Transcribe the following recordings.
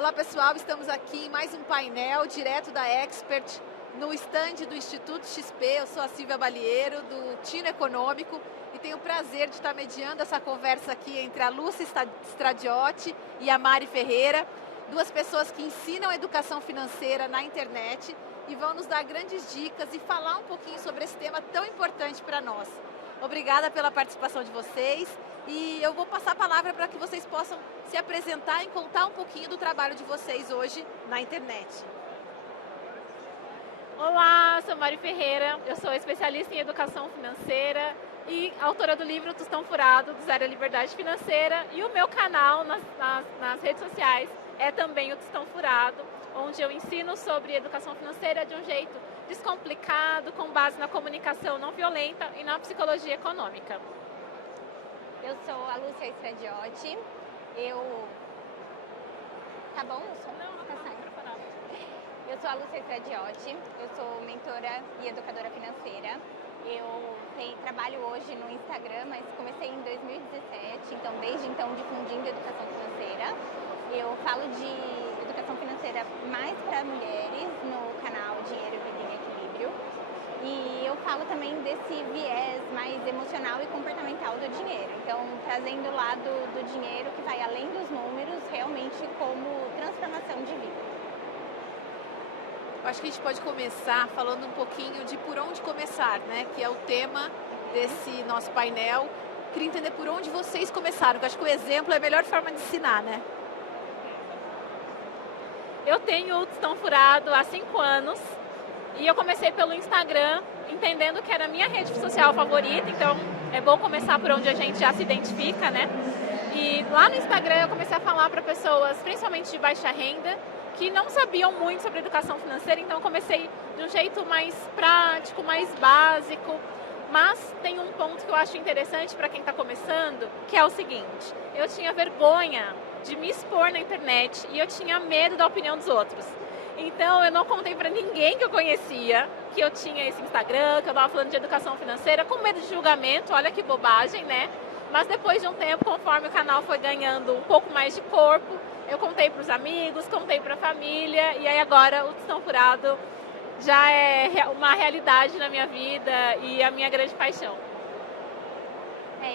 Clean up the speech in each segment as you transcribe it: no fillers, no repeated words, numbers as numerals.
Olá pessoal, estamos aqui em mais um painel direto da Expert no estande do Instituto XP. Eu sou a Silvia Balieiro, do Tino Econômico, e tenho o prazer de estar mediando essa conversa aqui entre a Lúcia Stradiotti e a Mari Ferreira, duas pessoas que ensinam educação financeira na internet e vão nos dar grandes dicas e falar um pouquinho sobre esse tema tão importante para nós. Obrigada pela participação de vocês e eu vou passar a palavra para que vocês possam se apresentar e contar um pouquinho do trabalho de vocês hoje na internet. Olá, sou Mari Ferreira, eu sou especialista em educação financeira e autora do livro Tostão Furado, do Zero à Liberdade Financeira, e o meu canal nas redes sociais é também o Tostão Furado, onde eu ensino sobre educação financeira de um jeito descomplicado, com base na comunicação não violenta e na psicologia econômica. Eu sou a Lúcia Stradiotti, Tá bom? Eu sou a Lúcia Stradiotti, eu sou mentora e educadora financeira. Eu trabalho hoje no Instagram, mas comecei em 2017, então desde então difundindo educação financeira. Eu falo de educação financeira mais para mulheres no canal Dinheiro, Vida em Equilíbrio. E eu falo também desse viés mais emocional e comportamental do dinheiro. Então, trazendo o lado do dinheiro que vai além dos números, realmente como transformação de vida. Eu acho que a gente pode começar falando um pouquinho de por onde começar, né? Que é o tema desse nosso painel. Queria entender por onde vocês começaram, porque eu acho que o exemplo é a melhor forma de ensinar, né? Eu tenho o Tostão Furado há 5 anos e eu comecei pelo Instagram, entendendo que era a minha rede social favorita, então é bom começar por onde a gente já se identifica, né? E lá no Instagram eu comecei a falar para pessoas, principalmente de baixa renda, que não sabiam muito sobre educação financeira, então eu comecei de um jeito mais prático, mais básico. Mas tem um ponto que eu acho interessante para quem está começando, que é o seguinte: eu tinha vergonha de me expor na internet e eu tinha medo da opinião dos outros. Então eu não contei para ninguém que eu conhecia que eu tinha esse Instagram, que eu estava falando de educação financeira, com medo de julgamento. Olha que bobagem, né? Mas depois de um tempo, conforme o canal foi ganhando um pouco mais de corpo, eu contei para os amigos, contei para a família, e aí agora o Tostão Furado já é uma realidade na minha vida e a minha grande paixão.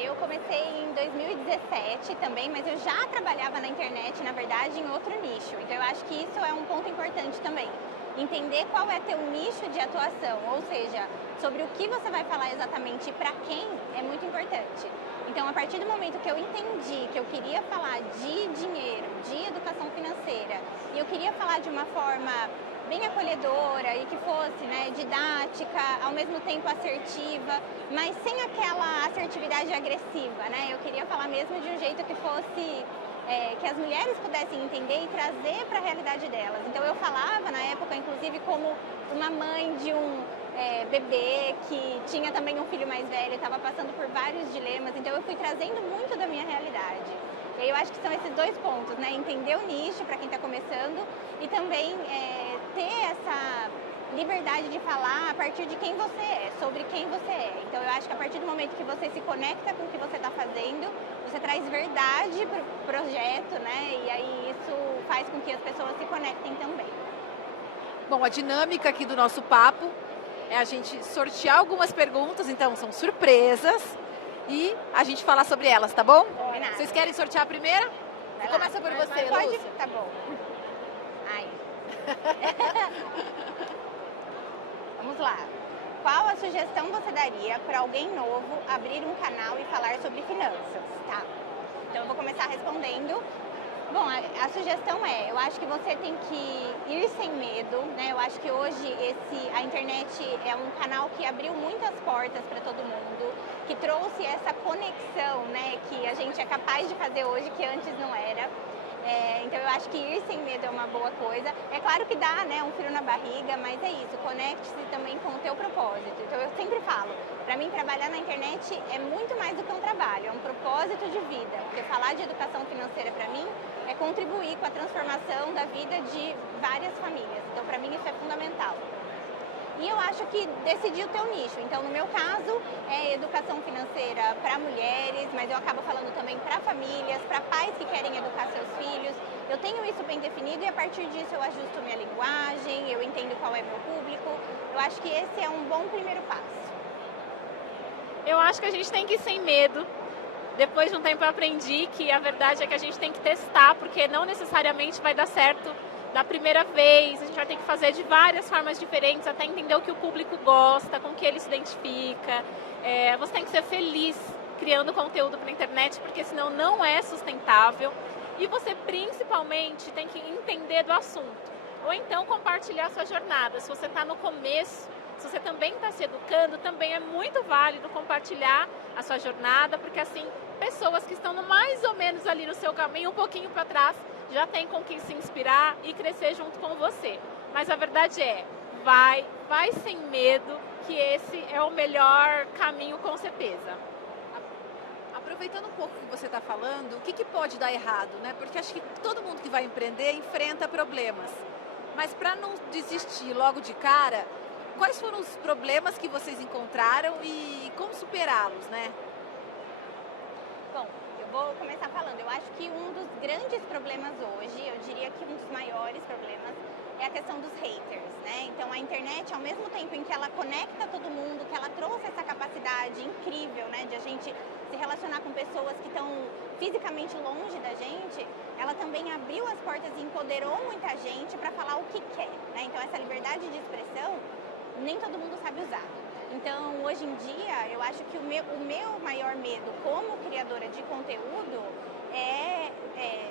Eu comecei em 2017 também, mas eu já trabalhava na internet, na verdade, em outro nicho. Então eu acho que isso é um ponto importante também. Entender qual é teu nicho de atuação, ou seja, sobre o que você vai falar exatamente e para quem é muito importante. Então, a partir do momento que eu entendi que eu queria falar de dinheiro, de educação financeira, e eu queria falar de uma forma bem acolhedora e que fosse, né, didática, ao mesmo tempo assertiva, mas sem aquela assertividade agressiva, né? Eu queria falar mesmo de um jeito que fosse, que as mulheres pudessem entender e trazer para a realidade delas. Então eu falava na época, inclusive, como uma mãe de um bebê que tinha também um filho mais velho, estava passando por vários dilemas, então eu fui trazendo muito da minha realidade. E aí eu acho que são esses dois pontos, né? Entender o nicho para quem está começando e também ter essa liberdade de falar a partir de quem você é, sobre quem você é. Então eu acho que a partir do momento que você se conecta com o que você está fazendo, você traz verdade para o projeto, né? E aí isso faz com que as pessoas se conectem também. Bom, a dinâmica aqui do nosso papo é a gente sortear algumas perguntas, então são surpresas, e a gente falar sobre elas, tá bom? Combinado. Vocês querem sortear a primeira? Começa por você, Pode? Lúcia. Tá bom. Ai. Vamos lá. Qual a sugestão você daria para alguém novo abrir um canal e falar sobre finanças? Tá. Então eu vou começar respondendo. Bom, a sugestão eu acho que você tem que ir sem medo, né? Eu acho que hoje a internet é um canal que abriu muitas portas para todo mundo, que trouxe essa conexão, né? Que a gente é capaz de fazer hoje, que antes não era. Então eu acho que ir sem medo é uma boa coisa. É claro que dá, né, um frio na barriga, mas é isso, conecte-se também com o teu propósito. Então eu sempre falo, para mim trabalhar na internet é muito mais do que um trabalho, é um propósito de vida. Porque falar de educação financeira para mim é contribuir com a transformação da vida de várias famílias. Então para mim isso é fundamental. E eu acho que decidir o teu nicho. Então, no meu caso, é educação financeira para mulheres, mas eu acabo falando também para famílias, para pais que querem educar seus filhos. eu tenho isso bem definido e a partir disso eu ajusto minha linguagem, eu entendo qual é meu público. Eu acho que esse é um bom primeiro passo. Eu acho que a gente tem que ir sem medo. Depois de um tempo eu aprendi que a verdade é que a gente tem que testar, porque não necessariamente vai dar certo da primeira vez. A gente vai ter que fazer de várias formas diferentes até entender o que o público gosta, com o que ele se identifica. Você tem que ser feliz criando conteúdo para a internet, porque senão não é sustentável. E você principalmente tem que entender do assunto. Ou então compartilhar a sua jornada. Se você está no começo, se você também está se educando, também é muito válido compartilhar a sua jornada, porque assim, pessoas que estão mais ou menos ali no seu caminho, um pouquinho para trás, já tem com quem se inspirar e crescer junto com você. Mas a verdade é, vai sem medo, que esse é o melhor caminho com certeza. Aproveitando um pouco o que você está falando, o que pode dar errado, né? Porque acho que todo mundo que vai empreender enfrenta problemas. Mas para não desistir logo de cara, quais foram os problemas que vocês encontraram e como superá-los, né? Bom, eu vou começar falando. Eu acho que um dos grandes problemas hoje, eu diria que um dos maiores problemas, é a questão dos haters, né? Então a internet, ao mesmo tempo em que ela conecta todo mundo, que ela trouxe essa capacidade incrível, né, de a gente se relacionar com pessoas que estão fisicamente longe da gente, ela também abriu as portas e empoderou muita gente para falar o que quer, né? Então essa liberdade de expressão, nem todo mundo sabe usar. Então, hoje em dia, eu acho que o meu maior medo como criadora de conteúdo é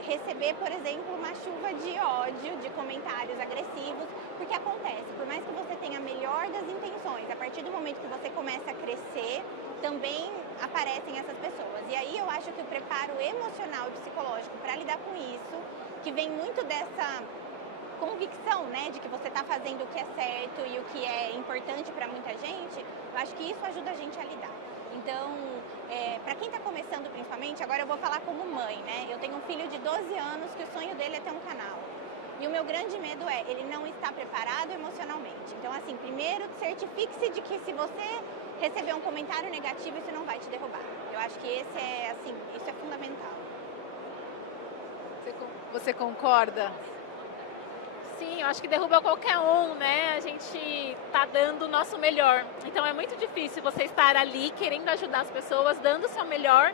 receber, por exemplo, uma chuva de ódio, de comentários agressivos, porque acontece, por mais que você tenha a melhor das intenções, a partir do momento que você começa a crescer, também aparecem essas pessoas. E aí eu acho que o preparo emocional e psicológico para lidar com isso, que vem muito dessa convicção, né, de que você está fazendo o que é certo e o que é importante para muita gente, eu acho que isso ajuda a gente a lidar. Então, para quem está começando principalmente, agora eu vou falar como mãe, né? Eu tenho um filho de 12 anos que o sonho dele é ter um canal. E o meu grande medo é ele não estar preparado emocionalmente. Então, assim, primeiro certifique-se de que se você receber um comentário negativo, isso não vai te derrubar. Eu acho que esse é, assim, isso é fundamental. Você concorda? Sim, eu acho que derruba qualquer um, né? A gente tá dando o nosso melhor. Então é muito difícil você estar ali querendo ajudar as pessoas, dando o seu melhor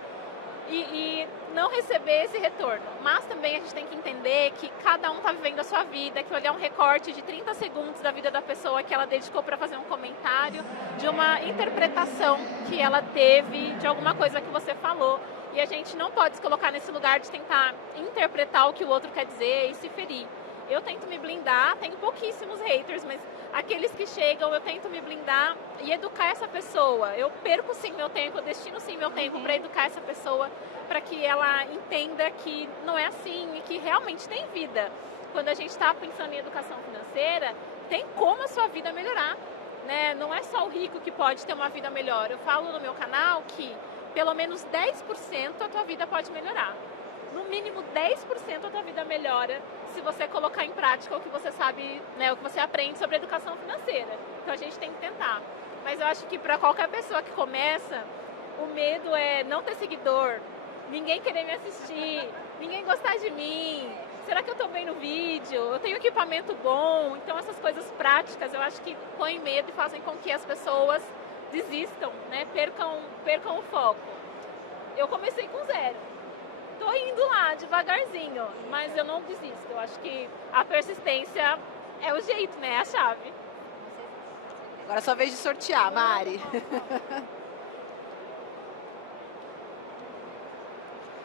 e não receber esse retorno. Mas também a gente tem que entender que cada um tá vivendo a sua vida, que olhar um recorte de 30 segundos da vida da pessoa que ela dedicou para fazer um comentário, de uma interpretação que ela teve de alguma coisa que você falou. E a gente não pode se colocar nesse lugar de tentar interpretar o que o outro quer dizer e se ferir. Eu tento me blindar, tenho pouquíssimos haters, mas aqueles que chegam, eu tento me blindar e educar essa pessoa. Eu perco sim meu tempo, eu destino sim meu tempo para educar essa pessoa, para que ela entenda que não é assim e que realmente tem vida. Quando a gente está pensando em educação financeira, tem como a sua vida melhorar, né? Não é só o rico que pode ter uma vida melhor. Eu falo no meu canal que pelo menos 10% a tua vida pode melhorar. No mínimo 10% a tua vida melhora se você colocar em prática o que você sabe, né, o que você aprende sobre educação financeira. Então a gente tem que tentar. Mas eu acho que para qualquer pessoa que começa, o medo é não ter seguidor, ninguém querer me assistir, ninguém gostar de mim. Será que eu estou bem no vídeo? Eu tenho equipamento bom? Então essas coisas práticas eu acho que põem medo e fazem com que as pessoas desistam, né, percam o foco. Eu comecei com 0. Tô indo lá devagarzinho, mas eu não desisto. Eu acho que a persistência é o jeito, né? É a chave. Agora é sua vez de sortear, Mari.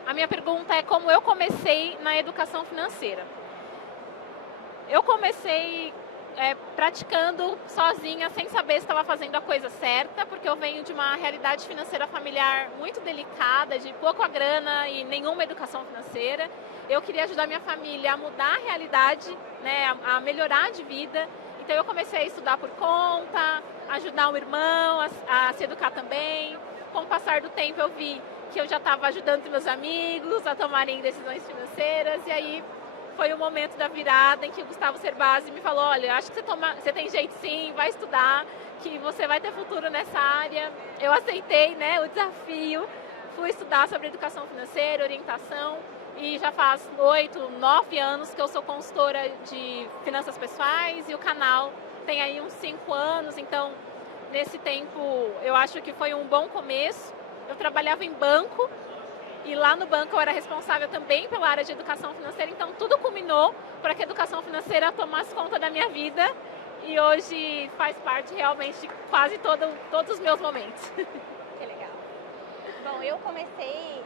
A minha pergunta é como eu comecei na educação financeira. Eu comecei praticando sozinha, sem saber se estava fazendo a coisa certa, porque eu venho de uma realidade financeira familiar muito delicada, de pouca grana e nenhuma educação financeira. Eu queria ajudar minha família a mudar a realidade, né, a melhorar de vida. Então eu comecei a estudar por conta, ajudar um irmão a se educar também. Com o passar do tempo eu vi que eu já estava ajudando meus amigos a tomarem decisões financeiras e aí foi o momento da virada em que o Gustavo Cerbasi me falou, olha, acho que você tem jeito sim, vai estudar, que você vai ter futuro nessa área. Eu aceitei, né, o desafio, fui estudar sobre educação financeira, orientação, e já faz 8, 9 anos que eu sou consultora de finanças pessoais e o canal tem aí uns 5 anos, então nesse tempo eu acho que foi um bom começo. Eu trabalhava em banco e lá no banco eu era responsável também pela área de educação financeira, então tudo culminou para que a educação financeira tomasse conta da minha vida e hoje faz parte realmente de quase todos os meus momentos. Que legal. Bom, eu comecei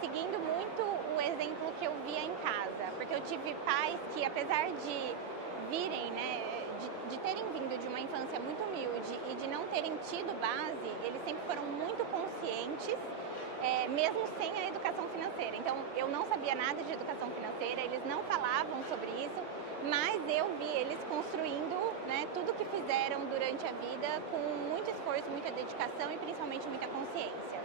seguindo muito o exemplo que eu via em casa, porque eu tive pais que, apesar de virem, né, de terem vindo de uma infância muito humilde e de não terem tido base, eles sempre foram muito conscientes, mesmo sem a educação financeira. Então, eu não sabia nada de educação financeira, eles não falavam sobre isso, mas eu vi eles construindo, né, tudo que fizeram durante a vida com muito esforço, muita dedicação e principalmente muita consciência.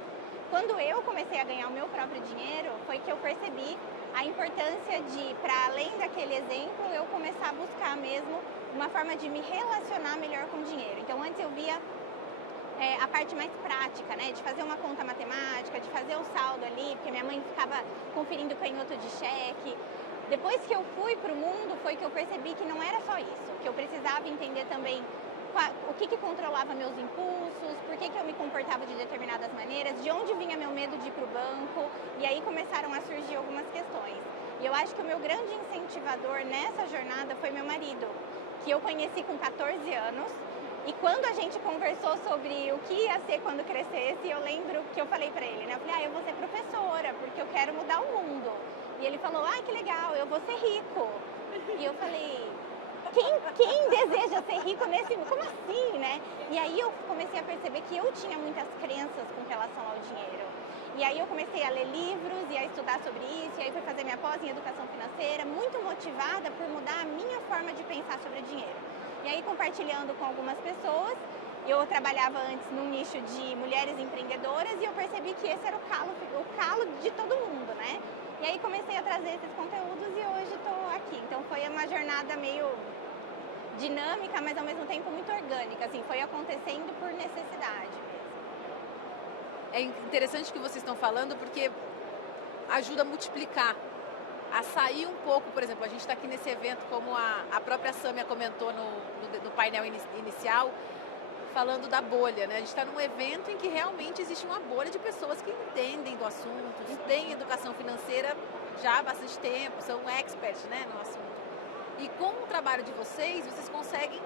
Quando eu comecei a ganhar o meu próprio dinheiro, foi que eu percebi a importância de, para além daquele exemplo, eu começar a buscar mesmo uma forma de me relacionar melhor com o dinheiro. Então, antes eu via a parte mais prática, né, de fazer uma conta matemática, de fazer o saldo ali, porque minha mãe ficava conferindo o canhoto de cheque. Depois que eu fui para o mundo, foi que eu percebi que não era só isso, que eu precisava entender também o que controlava meus impulsos, por que eu me comportava de determinadas maneiras, de onde vinha meu medo de ir para o banco, e aí começaram a surgir algumas questões. E eu acho que o meu grande incentivador nessa jornada foi meu marido, que eu conheci com 14 anos, e quando a gente conversou sobre o que ia ser quando crescesse, eu lembro que eu falei para ele, né, eu falei, eu vou ser professora, porque eu quero mudar o mundo. E ele falou, que legal, eu vou ser rico. E eu falei, quem deseja ser rico nesse mundo? Como assim, né? E aí eu comecei a perceber que eu tinha muitas crenças com relação ao dinheiro. E aí eu comecei a ler livros e a estudar sobre isso, e aí fui fazer minha pós em educação financeira, muito motivada por mudar a minha forma de pensar sobre dinheiro. E aí compartilhando com algumas pessoas, eu trabalhava antes num nicho de mulheres empreendedoras e eu percebi que esse era o calo de todo mundo, né? E aí comecei a trazer esses conteúdos e hoje estou aqui. Então foi uma jornada meio dinâmica, mas ao mesmo tempo muito orgânica, assim, foi acontecendo por necessidade mesmo. É interessante o que vocês estão falando porque ajuda a multiplicar, a sair um pouco, por exemplo, a gente está aqui nesse evento, como a própria Sâmia comentou no painel inicial, falando da bolha, né? A gente está num evento em que realmente existe uma bolha de pessoas que entendem do assunto, têm educação financeira já há bastante tempo, são experts, né, no assunto. E com o trabalho de vocês conseguem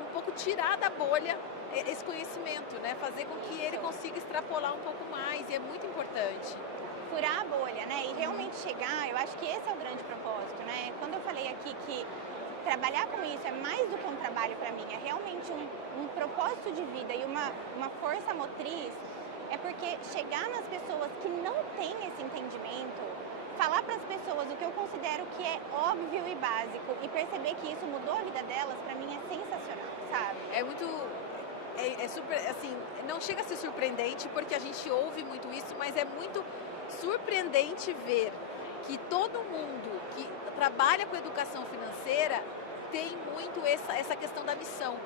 um pouco tirar da bolha esse conhecimento, né? Fazer com que ele consiga extrapolar um pouco mais, e é muito importante. Furar a bolha, né? E realmente chegar, eu acho que esse é o grande propósito, né? Quando eu falei aqui que trabalhar com isso é mais do que um trabalho para mim, é realmente um propósito de vida e uma força motriz, é porque chegar nas pessoas que não têm esse entendimento, falar para as pessoas o que eu considero que é óbvio e básico e perceber que isso mudou a vida delas, para mim é sensacional, sabe? É super, assim, não chega a ser surpreendente porque a gente ouve muito isso, mas é muito surpreendente ver que todo mundo que trabalha com educação financeira tem muito essa questão da missão.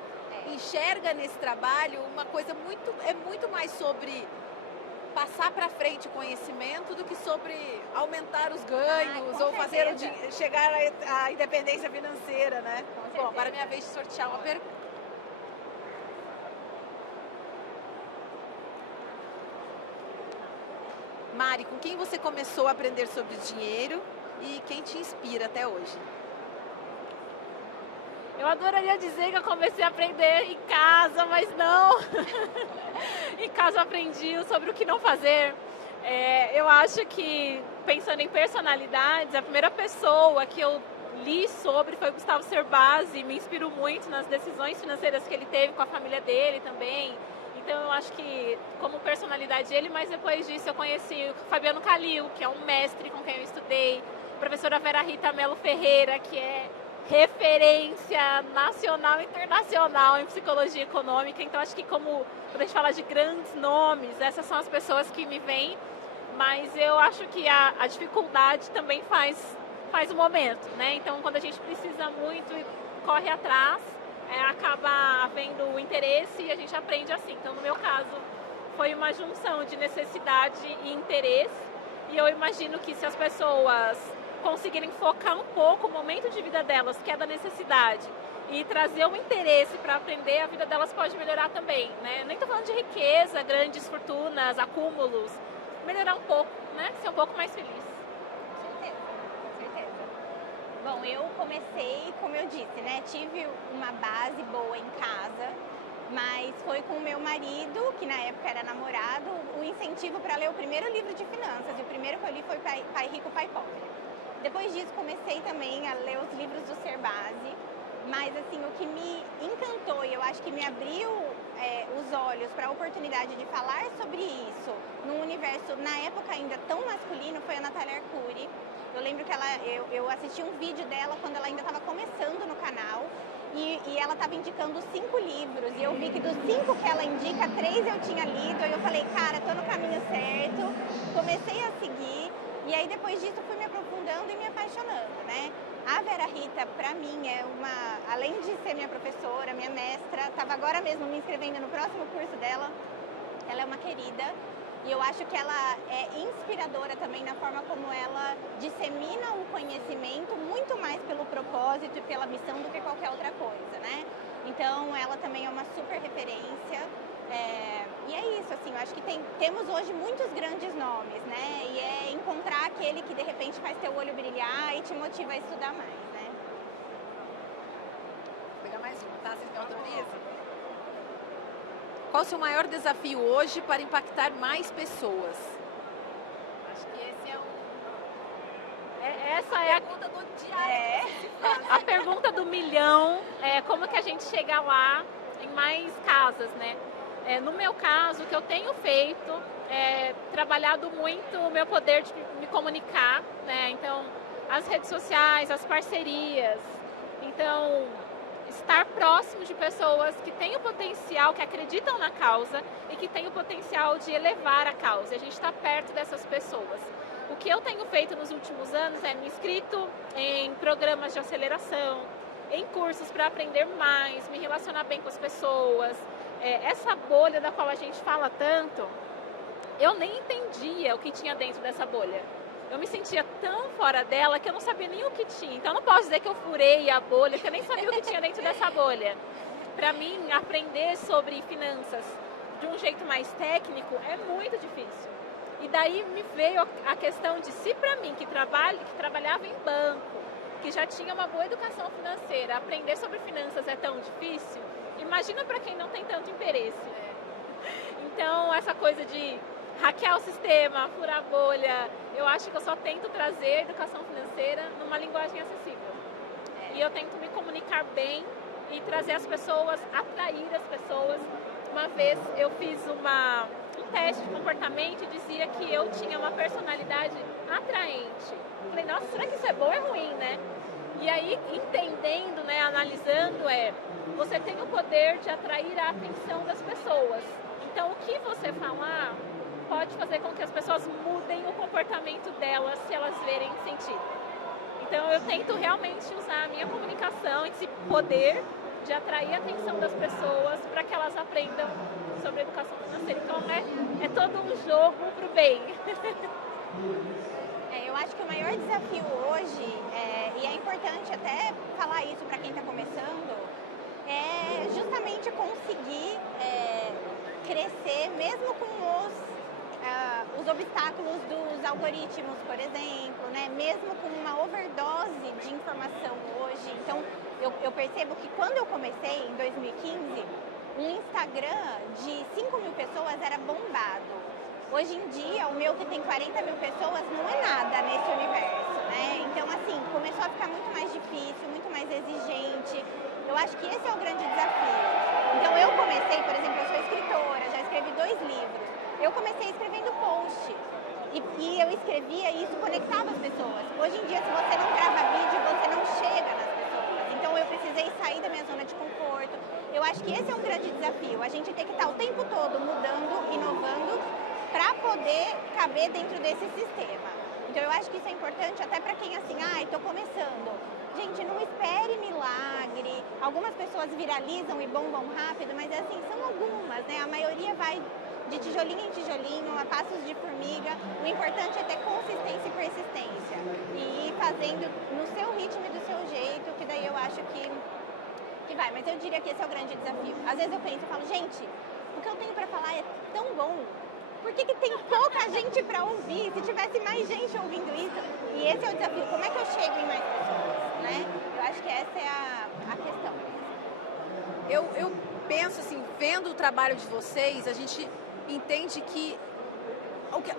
Enxerga nesse trabalho uma coisa muito mais sobre passar para frente o conhecimento do que sobre aumentar os ganhos ou fazer chegar à independência financeira, né? Bom, agora é minha vez de sortear uma pergunta. Mari, com quem você começou a aprender sobre dinheiro e quem te inspira até hoje? Eu adoraria dizer que eu comecei a aprender em casa, mas não. Em casa eu aprendi sobre o que não fazer. Eu acho que, pensando em personalidades, a primeira pessoa que eu li sobre foi o Gustavo Cerbasi, me inspirou muito nas decisões financeiras que ele teve com a família dele também. Então eu acho que como personalidade ele, mas depois disso eu conheci o Fabiano Calil, que é um mestre com quem eu estudei, a professora Vera Rita Mello Ferreira, que é referência nacional e internacional em psicologia econômica. Então acho que quando a gente fala de grandes nomes, essas são as pessoas que me vêm, mas eu acho que a dificuldade também faz o momento, né? Então quando a gente precisa muito e corre atrás, acaba havendo o interesse e a gente aprende assim. Então no meu caso foi uma junção de necessidade e interesse, E eu imagino que se as pessoas conseguirem focar um pouco o momento de vida delas, que é da necessidade, e trazer um interesse para aprender, a vida delas pode melhorar também, né? Nem estou falando de riqueza, grandes fortunas, acúmulos, melhorar um pouco, né? Ser um pouco mais feliz. Com certeza, com certeza. Bom, eu comecei, como eu disse, né? Tive uma base boa em casa, mas foi com o meu marido, que na época era namorado, o incentivo para ler o primeiro livro de finanças. E o primeiro que eu li foi Pai Rico, Pai Pobre. Depois disso, comecei também a ler os livros do Ser Base. Mas, assim, o que me encantou e eu acho que me abriu os olhos para a oportunidade de falar sobre isso num universo, na época ainda tão masculino, foi a Natália Arcuri. Eu lembro que eu assisti um vídeo dela quando ela ainda estava começando no canal e ela estava indicando 5 livros. E eu vi que dos 5 que ela indica, 3 eu tinha lido. Aí eu falei, cara, tô no caminho certo. Comecei a seguir e aí depois disso fui me aprofundando e me apaixonando, né? A Vera Rita, para mim, é além de ser minha professora, minha mestra, estava agora mesmo me inscrevendo no próximo curso dela, ela é uma querida e eu acho que ela é inspiradora também na forma como ela dissemina o conhecimento muito mais pelo propósito e pela missão do que qualquer outra coisa, né? Então, ela também é uma super referência. E é isso, assim, eu acho que temos hoje muitos grandes nomes, né? E é encontrar aquele que de repente faz teu olho brilhar e te motiva a estudar mais, né? Vou pegar mais uma, tá? Vocês me autorizam? Qual o seu maior desafio hoje para impactar mais pessoas? Acho que esse é o... Essa é a pergunta do diário. A pergunta do milhão, como que a gente chega lá em mais casas, né? No meu caso, o que eu tenho feito é trabalhado muito o meu poder de me comunicar, né? Então, as redes sociais, as parcerias. Então, estar próximo de pessoas que têm o potencial, que acreditam na causa e que têm o potencial de elevar a causa. A gente está perto dessas pessoas. O que eu tenho feito nos últimos anos é me inscrito em programas de aceleração, em cursos para aprender mais, me relacionar bem com as pessoas. Essa bolha da qual a gente fala tanto, eu nem entendia o que tinha dentro dessa bolha. Eu me sentia tão fora dela que eu não sabia nem o que tinha. Então, eu não posso dizer que eu furei a bolha, que eu nem sabia o que tinha dentro dessa bolha. Para mim, aprender sobre finanças de um jeito mais técnico é muito difícil. E daí me veio a questão de, se para mim, que trabalhava em banco, que já tinha uma boa educação financeira, aprender sobre finanças é tão difícil, imagina para quem não tem tanto interesse. Então, essa coisa de hackear o sistema, furar a bolha, eu acho que eu só tento trazer a educação financeira numa linguagem acessível. E eu tento me comunicar bem e trazer as pessoas, atrair as pessoas. Uma vez eu fiz um teste de comportamento e dizia que eu tinha uma personalidade atraente. Falei, nossa, será que isso é bom ou é ruim, né? E aí, entendendo, né, analisando, você tem o poder de atrair a atenção das pessoas. Então, o que você falar pode fazer com que as pessoas mudem o comportamento delas se elas verem sentido. Então, eu tento realmente usar a minha comunicação, esse poder de atrair a atenção das pessoas para que elas aprendam sobre educação financeira. Então, é todo um jogo para o bem. Eu acho que o maior desafio hoje, e é importante até falar isso para quem está começando, é justamente conseguir crescer mesmo com os obstáculos dos algoritmos, por exemplo, né? Mesmo com uma overdose de informação hoje. Então, eu percebo que quando eu comecei, em 2015, um Instagram de 5 mil pessoas era bombado. Hoje em dia, o meu que tem 40 mil pessoas não é nada nesse universo, né? Então, assim, começou a ficar muito mais difícil, muito mais exigente. Eu acho que esse é o grande desafio. Então, eu comecei, por exemplo, eu sou escritora, já escrevi 2 livros. Eu comecei escrevendo post. E eu escrevia e isso conectava as pessoas. Hoje em dia, se você não grava vídeo, você não chega nas pessoas. Então, eu precisei sair da minha zona de conforto. Eu acho que esse é um grande desafio. A gente tem que estar o tempo todo mudando, inovando, para poder caber dentro desse sistema. Então, eu acho que isso é importante até para quem, assim, estou começando. Gente, não espere milagre. Algumas pessoas viralizam e bombam rápido, mas, assim, são algumas, né? A maioria vai de tijolinho em tijolinho, a passos de formiga. O importante é ter consistência e persistência. E ir fazendo no seu ritmo e do seu jeito, que daí eu acho que vai. Mas eu diria que esse é o grande desafio. Às vezes eu penso e falo, gente, o que eu tenho para falar é tão bom. Por que tem pouca gente para ouvir? Se tivesse mais gente ouvindo isso, e esse é o desafio, como é que eu chego em mais pessoas, né? Eu acho que essa é a questão. Eu penso assim, vendo o trabalho de vocês, a gente entende que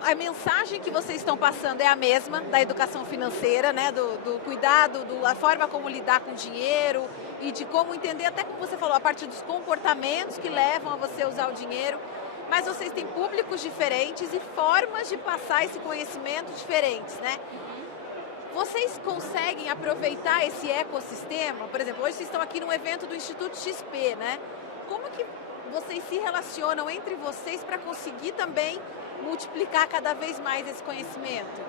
a mensagem que vocês estão passando é a mesma da educação financeira, né? Do cuidado, da forma como lidar com o dinheiro e de como entender, até como você falou, a partir dos comportamentos que levam a você usar o dinheiro. Mas vocês têm públicos diferentes e formas de passar esse conhecimento diferentes, né? Vocês conseguem aproveitar esse ecossistema? Por exemplo, hoje vocês estão aqui num evento do Instituto XP, né? Como que vocês se relacionam entre vocês para conseguir também multiplicar cada vez mais esse conhecimento?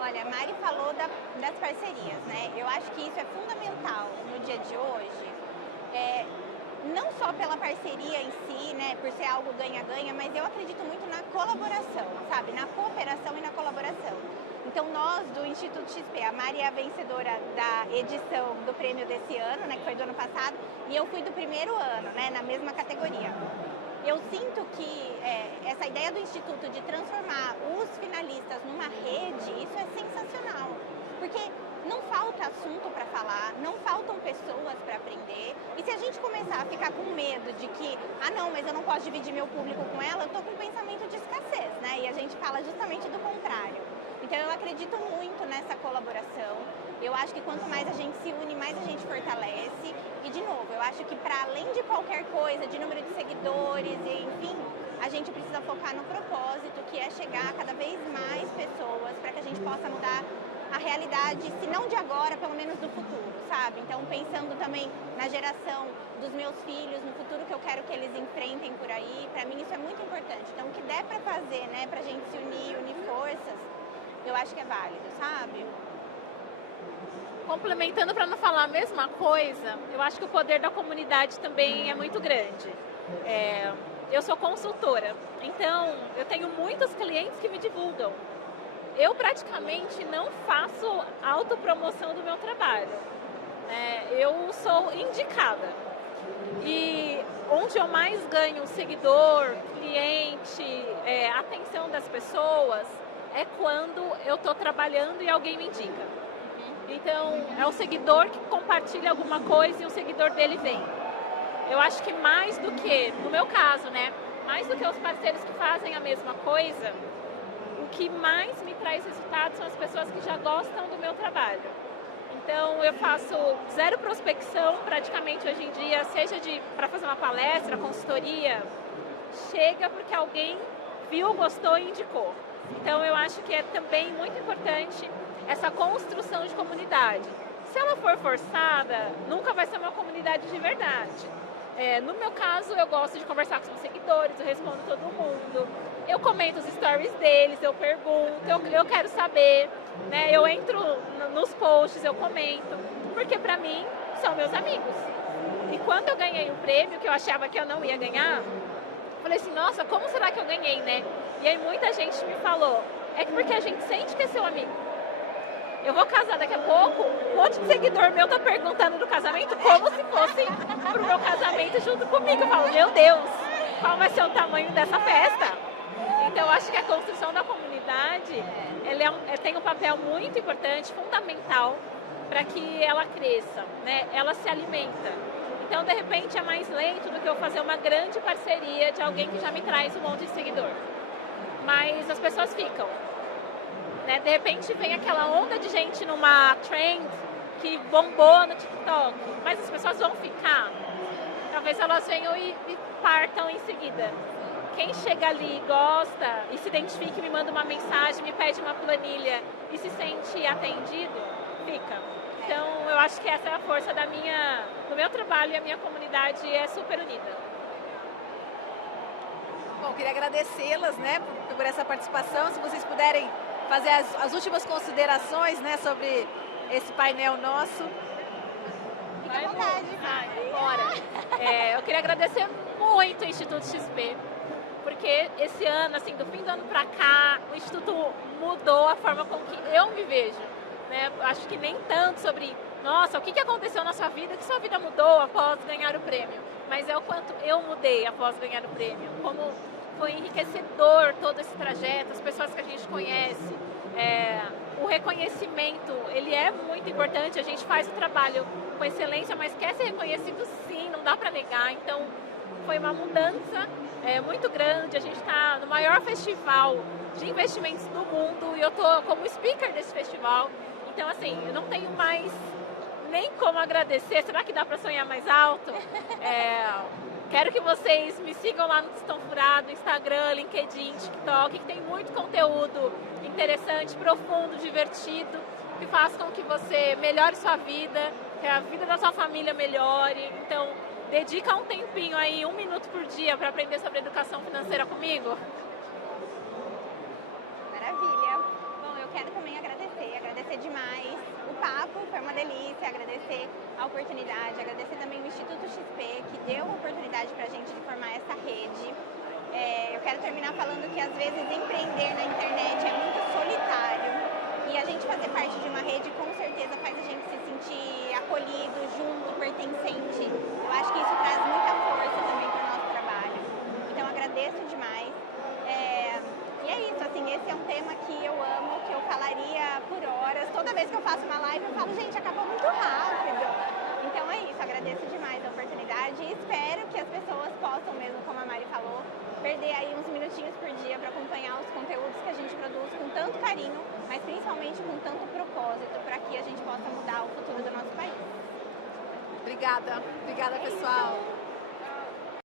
Olha, a Mari falou das parcerias, né? Eu acho que isso é fundamental no dia de hoje. Não só pela parceria em si, né, por ser algo ganha-ganha, mas eu acredito muito na colaboração, sabe? Na cooperação e na colaboração. Então nós do Instituto XP, a Mari é a vencedora da edição do prêmio desse ano, né, que foi do ano passado, e eu fui do primeiro ano, né, na mesma categoria. Eu sinto que essa ideia do Instituto de transformar os finalistas numa rede, isso é sensacional, porque não falta assunto para falar, não faltam pessoas para aprender. E se a gente começar a ficar com medo de que, não, mas eu não posso dividir meu público com ela, eu estou com um pensamento de escassez, né? E a gente fala justamente do contrário. Então eu acredito muito nessa colaboração. Eu acho que quanto mais a gente se une, mais a gente fortalece. E de novo, eu acho que para além de qualquer coisa, de número de seguidores, enfim, a gente precisa focar no propósito, que é chegar a cada vez mais pessoas para que a gente possa mudar a realidade, se não de agora, pelo menos do futuro, sabe? Então, pensando também na geração dos meus filhos, no futuro que eu quero que eles enfrentem por aí, para mim isso é muito importante. Então, o que der para fazer, né, pra gente se unir forças, eu acho que é válido, sabe? Complementando para não falar a mesma coisa, eu acho que o poder da comunidade também é muito grande. Eu sou consultora, então eu tenho muitos clientes que me divulgam. Eu praticamente não faço autopromoção do meu trabalho. Eu sou indicada. E onde eu mais ganho seguidor, cliente, atenção das pessoas, é quando eu estou trabalhando e alguém me indica. Então, é o seguidor que compartilha alguma coisa e o seguidor dele vem. Eu acho que mais do que, no meu caso, né? Mais do que os parceiros que fazem a mesma coisa, o que mais me traz resultados são as pessoas que já gostam do meu trabalho. Então, eu faço zero prospecção praticamente hoje em dia, seja para fazer uma palestra, consultoria, chega porque alguém viu, gostou e indicou. Então, eu acho que é também muito importante essa construção de comunidade. Se ela for forçada, nunca vai ser uma comunidade de verdade. No meu caso, eu gosto de conversar com os meus seguidores, eu respondo todo mundo, eu comento os stories deles, eu pergunto, eu quero saber, né? Eu entro nos posts, eu comento, porque pra mim são meus amigos. E quando eu ganhei o prêmio, que eu achava que eu não ia ganhar, falei assim, nossa, como será que eu ganhei, né? E aí muita gente me falou, porque a gente sente que é seu amigo. Eu vou casar daqui a pouco, um monte de seguidor meu tá perguntando do casamento como se fosse pro meu casamento junto comigo. Eu falo, meu Deus, qual vai ser o tamanho dessa festa? Então, eu acho que a construção da comunidade tem um papel muito importante, fundamental, para que ela cresça, né? Ela se alimenta. Então, de repente, é mais lento do que eu fazer uma grande parceria de alguém que já me traz um monte de seguidor. Mas as pessoas ficam. Né? De repente vem aquela onda de gente numa trend que bombou no TikTok, mas as pessoas vão ficar. Talvez elas venham e partam em seguida. Quem chega ali, gosta e se identifica, me manda uma mensagem, me pede uma planilha e se sente atendido, fica. Então eu acho que essa é a força do meu trabalho, e a minha comunidade é super unida. Bom, queria agradecê-las, né, por essa participação. Se vocês puderem fazer as últimas considerações, né, sobre esse painel nosso. Fique à vontade. Bora. Eu queria agradecer muito o Instituto XP, porque porque esse ano, assim, do fim do ano pra cá, o Instituto mudou a forma com que eu me vejo, né? Acho que nem tanto sobre, nossa, o que aconteceu na sua vida, que sua vida mudou após ganhar o prêmio, mas é o quanto eu mudei após ganhar o prêmio, como foi enriquecedor todo esse trajeto, as pessoas que a gente conhece, o reconhecimento, ele é muito importante, a gente faz o trabalho com excelência, mas quer ser reconhecido sim, não dá para negar, então foi uma mudança muito grande, a gente está no maior festival de investimentos do mundo e eu estou como speaker desse festival, então assim, eu não tenho mais nem como agradecer, será que dá para sonhar mais alto? Quero que vocês me sigam lá no Tostão Furado, Instagram, LinkedIn, TikTok, que tem muito conteúdo interessante, profundo, divertido, que faz com que você melhore sua vida, que a vida da sua família melhore. Então, dedica um tempinho aí, 1 minuto por dia, para aprender sobre educação financeira comigo. Maravilha. Bom, eu quero também agradecer demais o papo, foi uma delícia, agradecer a oportunidade, agradecer também o Instituto XP, que deu a oportunidade para a gente de formar essa rede. Eu quero terminar falando que às vezes empreender na internet é muito solitário e a gente fazer parte de uma rede com certeza faz a gente se sentir acolhido, junto, pertencente. Eu acho que isso traz muita força também para o nosso trabalho. Então agradeço demais. E é isso, assim, esse é um tema que eu amo, que eu falaria por horas. Toda vez que eu faço uma live eu falo, gente, acabou muito rápido. Então é isso, agradeço demais a oportunidade e espero que as pessoas possam mesmo, como a Mari falou, perder aí uns minutinhos por dia para acompanhar os conteúdos que a gente produz com tanto carinho, mas principalmente com tanto propósito, para que a gente possa mudar o futuro do nosso país. Obrigada, pessoal.